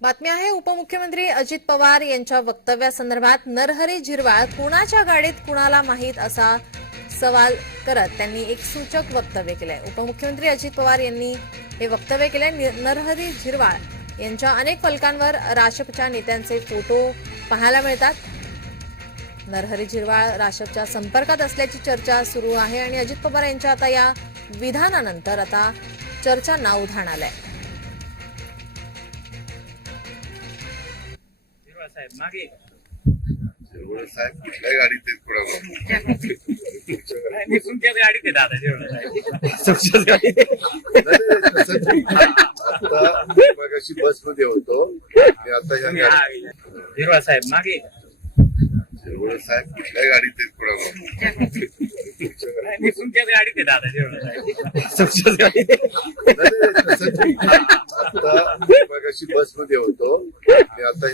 बातमी आहे उपमुख्यमंत्री अजित पवार यांच्या वक्तव्यासंदर्भात नरहरी झिरवाळ कुणाच्या गाडीत कुणाला माहीत असा सवाल करत त्यांनी एक सूचक वक्तव्य केलंय. उपमुख्यमंत्री अजित पवार यांनी हे वक्तव्य केलंय नरहरी झिरवाळ यांच्या अनेक फलकांवर राशपच्या नेत्यांचे फोटो पाहायला मिळतात. नरहरी झिरवाळ राशपच्या संपर्कात असल्याची चर्चा सुरू आहे आणि अजित पवार यांच्या आता या विधानानंतर आता चर्चांना उधाण आलंय. साहेब मागे एवढं साहेब कुठल्या गाडीत आहेत कोणाला तुमच्याच गाडीत आहे दादा हिरवा साहेब तुमच्याच गाडीत नाही, नाही, तसं नाही. आता मी मगाशी बसमध्ये होतो. मी आता ह्या तुम्ही हा गाडीत हिरवा साहेब मागे एवढं साहेब कुठल्या गाडीत आहेत कोणाला मी तुमच्याच गाडीत आहे दादा गाडीत नाही, नाही, तसं नाही. आता बसमध्ये होतो. मी आता